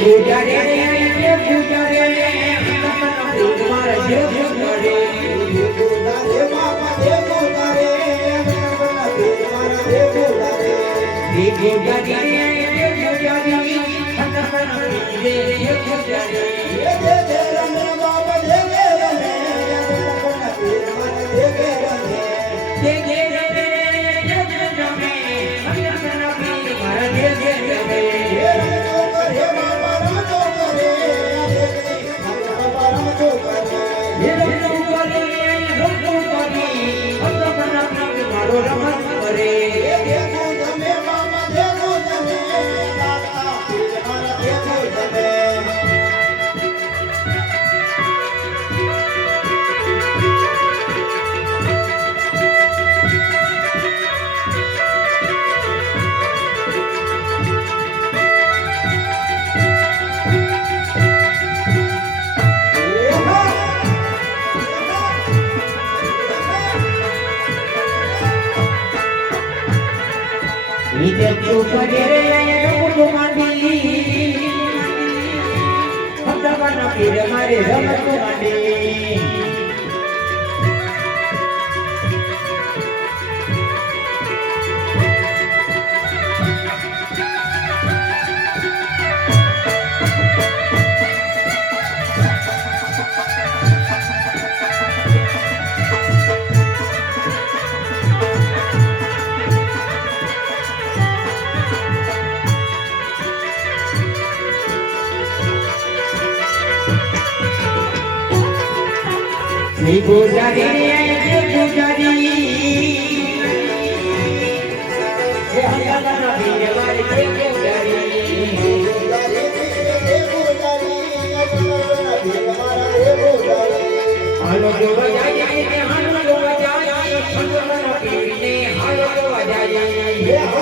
ગુડરે ગુડરે મારે રમત માંડી હે પૂજારી રે હે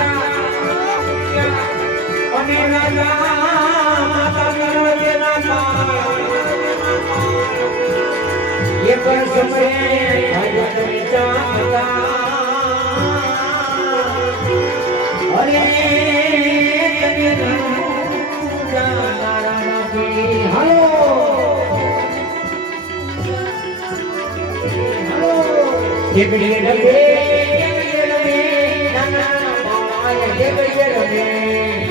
પર સમયે ભજન વિચારતા અરે તને જાનારા નથી હાલો હાલો જેબડી રમે જેબડી રમે નાના બાળાએ જેબડી રમે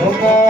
ভগবান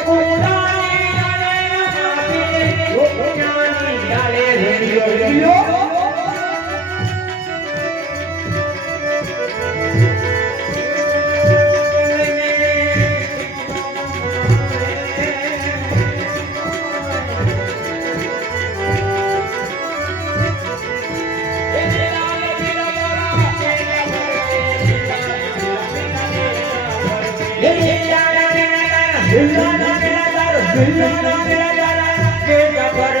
લીલા દેવી માટે વધારો મારા જન કે ધન